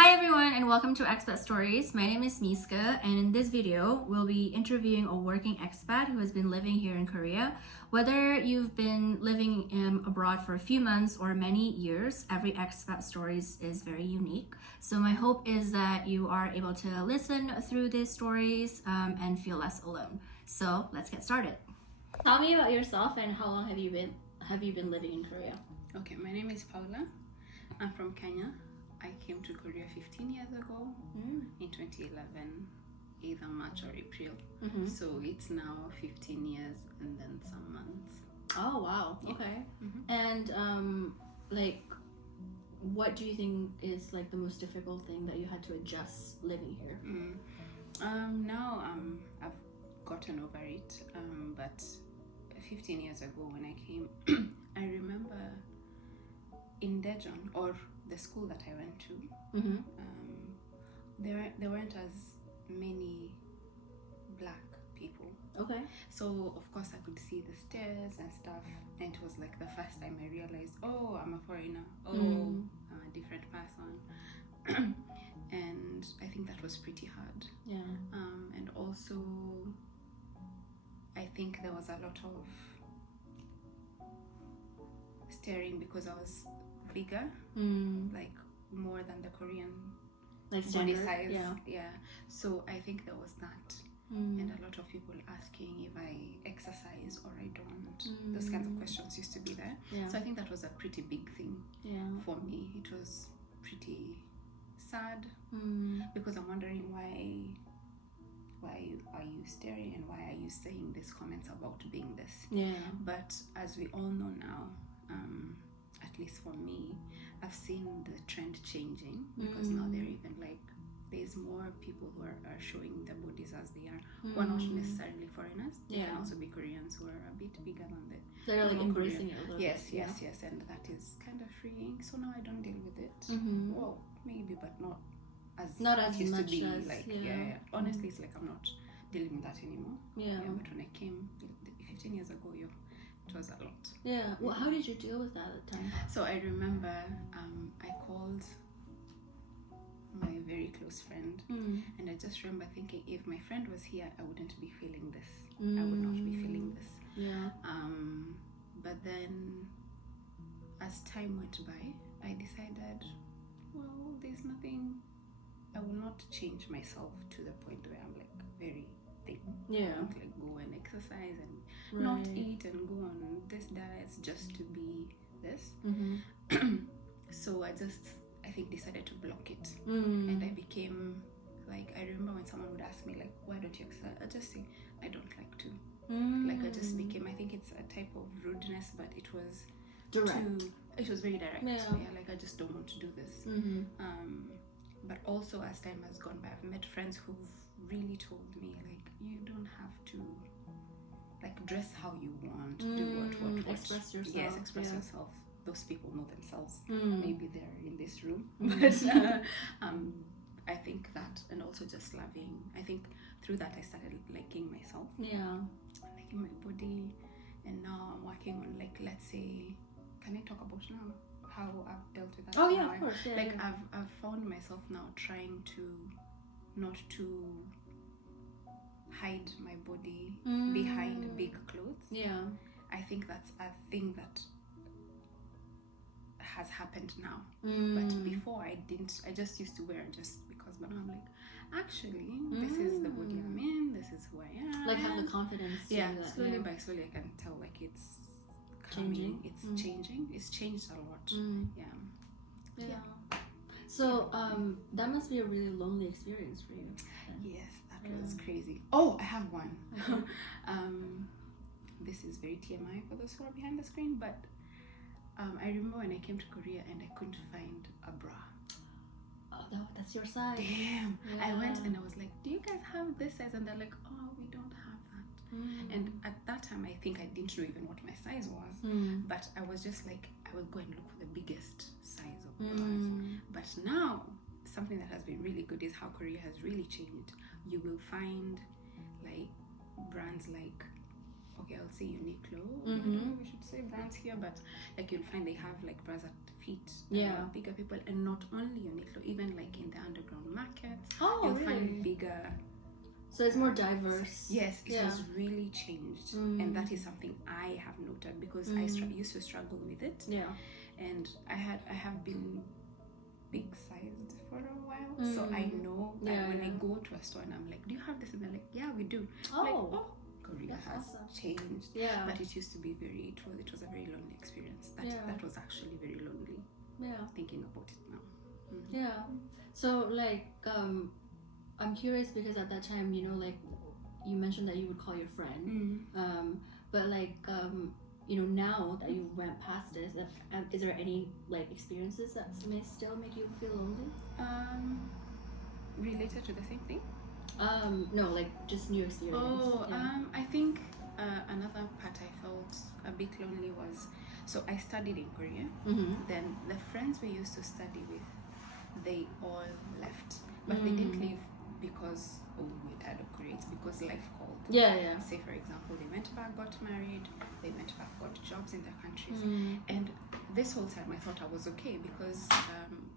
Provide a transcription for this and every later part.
Hi everyone and welcome to Expat Stories. My name is Miska and in this video we'll be interviewing a working expat who has been living here in Korea. Whether you've been living abroad for a few months or many years, every expat stories is very unique. So my hope is that you are able to listen through these stories and feel less alone. So let's get started. Tell me about yourself and how long have you been living in Korea? Okay, my name is Paula. I'm from Kenya. I came to Korea 15 years ago in 2011, either March or April. So it's now 15 years and then some months. Oh wow, okay. And what do you think is like the most difficult thing that you had to adjust living here? Now I've gotten over it, but 15 years ago when I came, I remember in Daejeon, or the school that I went to, there weren't as many black people. Okay. So of course I could see the stairs and stuff, and it was like the first time I realized, oh, I'm a foreigner, I'm a different person. And I think that was pretty hard. Yeah. And also I think there was a lot of staring because I was bigger, like more than the Korean like body standard size. Yeah. So I think there was that, and a lot of people asking if I exercise or I don't. Those kinds of questions used to be there. Yeah. So I think that was a pretty big thing for me. It was pretty sad because I'm wondering why are you staring and why are you saying these comments about being this? Yeah. But as we all know now, at least for me, I've seen the trend changing because now they're even like there's more people who are showing their bodies as they are, who are not necessarily foreigners. They can also be Koreans who are a bit bigger than that. They're like embracing it a little yes, bit. Yes, and that is kind of freeing. So now I don't deal with it. Well, maybe, but not as much used to be. as Like honestly, it's like I'm not dealing with that anymore. But when I came 15 years ago, it was a lot. Yeah. Well, how did you deal with that at the time? So I remember I called my very close friend, and I just remember thinking, if my friend was here, I wouldn't be feeling this. I would not be feeling this. Yeah. But then as time went by, I decided, well, there's nothing. I will not change myself to the point where I'm like very thin. Yeah. I won't like go and exercise and not eat and go on this diet just to be this. So I think decided to block it, and I became like, I remember when someone would ask me like, why don't you exercise? I just say I don't like to. Like I just became, I think it's a type of rudeness, but it was direct. It was very direct. Yeah. Like I just don't want to do this. But also as time has gone by, I've met friends who've really told me like, you don't have to like dress how you want, do what express yourself. Yes, express yourself. Those people know themselves. Maybe they're in this room, but I think that, and also just loving. I think through that I started liking myself. Liking my body, and now I'm working on, like, let's say, can I talk about now how I've dealt with that? Oh yeah, of course. Yeah, like I've found myself now trying to not to hide my body behind big clothes. Yeah, I think that's a thing that has happened now, but before I didn't. I just used to wear just because, but now I'm like, actually this is the body I'm in, this is who I am, like have the confidence to do that. Slowly by slowly I can tell like it's coming. It's changing. It's changed a lot. Yeah. So that must be a really lonely experience for you then. Yes, that was crazy. Oh, I have one. This is very TMI for those who are behind the screen, but I remember when I came to Korea and I couldn't find a bra. Oh, that's your size. Damn. Yeah. I went and I was like, do you guys have this size? And they're like, oh, we don't have that. And at that time, I think I didn't know even what my size was. But I was just like, I will go and look for the biggest size of bras. But now, something that has been really good is how Korea has really changed. You will find like brands like, okay, I'll say Uniqlo. I don't know if we should say brands here, but like you'll find they have like bras at feet, bigger people, and not only Uniqlo, even like in the Oh, you'll really? find bigger. So it's more diverse. Yes, it Yeah. has really changed, and that is something I have noted because I used to struggle with it. Yeah. And I have been big sized for a while, so I know that when I go to a store and I'm like, do you have this? And they're like, yeah, we do. Oh, like, oh, Korea has awesome. changed. Yeah. But it used to be it was a very lonely experience. That was actually very lonely. Yeah. Thinking about it now. Yeah. So like I'm curious because at that time, you know, like you mentioned that you would call your friend, but like you know, now that you went past this, is there any like experiences that may still make you feel lonely? Related to the same thing? No, like just new experience. Oh, I think another part I felt a bit lonely was, so I studied in Korea. Then the friends we used to study with, they all left, but they didn't leave because we're tired of Korea. It's because life called. Yeah. Say for example, they went back, got married, they went back, got jobs in their countries, and this whole time I thought I was okay because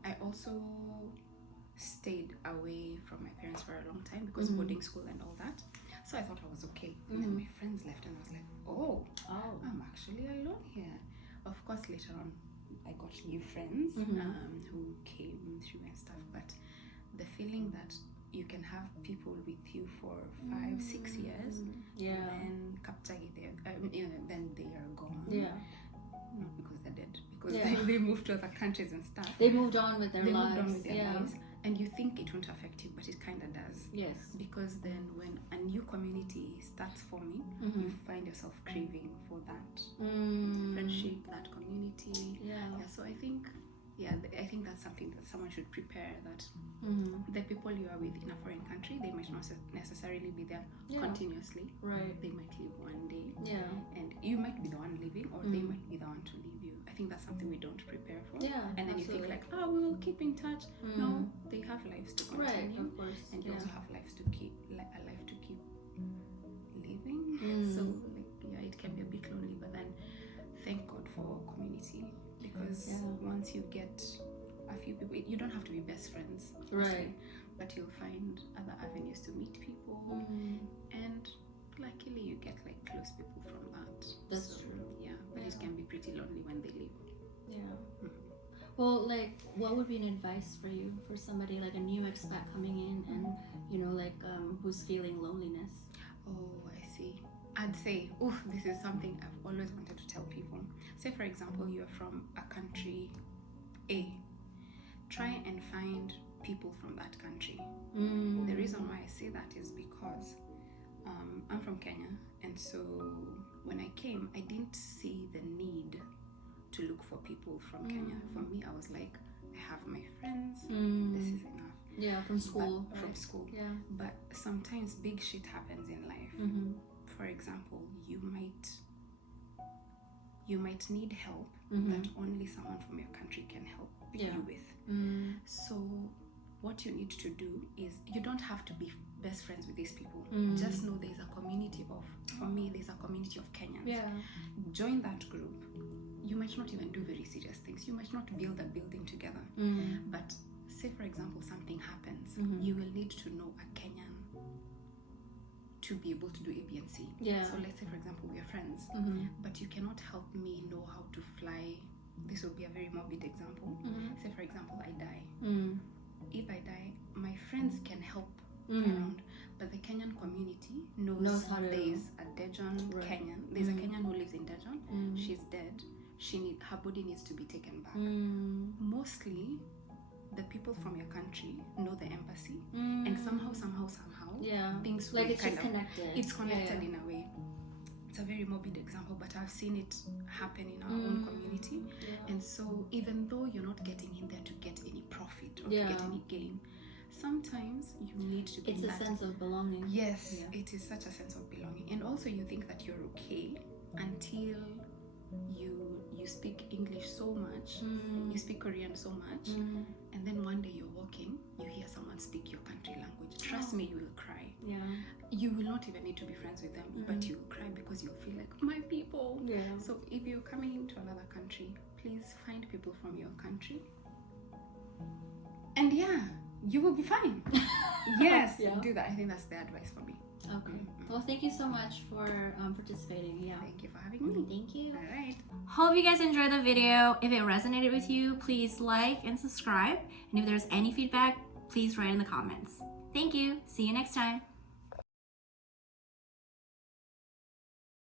I also stayed away from my parents for a long time because boarding school and all that. So I thought I was okay. And then my friends left and I was like, oh, I'm actually alone here. Of course, later on, I got new friends who came through and stuff. But the feeling that you can have people with you for 5-6 years, and then they are gone. Yeah. Not because they're dead, because they moved to other countries and stuff. They moved on with their lives. Moved on with their lives. And you think it won't affect you, but it kind of does. Yes. Because then when a new community starts forming, you find yourself craving for that friendship, that community. Yeah. So I think that's something that someone should prepare, that the people you are with in a foreign country, they might not necessarily be there continuously. Right. They might leave one day. Yeah. And you might be the one leaving, or they might be the one to leave you. I think that's something we don't prepare for. Yeah. And then absolutely. you think like, we will keep in touch. No, they have lives to continue. Right, of course. And you also have lives to keep, like a life to keep living. So like, it can be a bit lonely, but then thank God for community, because once you get a few people, you don't have to be best friends, right? But you'll find other avenues to meet people, and luckily you get like close people from that. That's true. Yeah, but it can be pretty lonely when they leave. Yeah. Well, like, what would be an advice for you for somebody like a new expat coming in and you know, like who's feeling loneliness? Oh, I see. I'd say, this is something I've always wanted to tell people. Say, for example, you're from a country A. Try and find people from that country. The reason why I say that is because I'm from Kenya, and so when I came, I didn't see the need to look for people from Kenya. For me, I was like, I have my friends, this is enough. Yeah, from school. From school. Yeah. But sometimes big shit happens in life. For example, you might need help that only someone from your country can help you with. So what you need to do is, you don't have to be best friends with these people. Just know there's a community there's a community of Kenyans. Yeah. Join that group. You might not even do very serious things. You might not build a building together. But say, for example, something happens. You will need to know a Kenyan to be able to do A, B, and C. Yeah. So let's say, for example, we are friends, but you cannot help me know how to fly. This will be a very morbid example. Say, for example, I die. If I die, my friends can help around, but the Kenyan community knows how to. There's a Dejan Kenyan. There's a Kenyan who lives in Dejan. She's dead. Her body needs to be taken back. Mostly, the people from your country know the embassy, and somehow, things like will it's just connected. It's connected in a way. It's a very morbid example, but I've seen it happen in our own community. And so, even though you're not getting in there to get any profit or to get any gain, sometimes you need to be. It's a sense of belonging. Yes, it is such a sense of belonging, and also you think that you're okay until you speak English so much, you speak Korean so much, and then one day you're walking, you hear someone speak your country language. Trust me, you will cry. Yeah. You will not even need to be friends with them, but you will cry because you'll feel like, my people. Yeah. So if you're coming into another country, please find people from your country. And you will be fine. Yes, Yeah. do that. I think that's the advice for me. Okay. Well, thank you so much for participating. Yeah. Thank you for having me. Thank you. All right. Hope you guys enjoyed the video. If it resonated with you, please like and subscribe. And if there's any feedback, please write in the comments. Thank you. See you next time.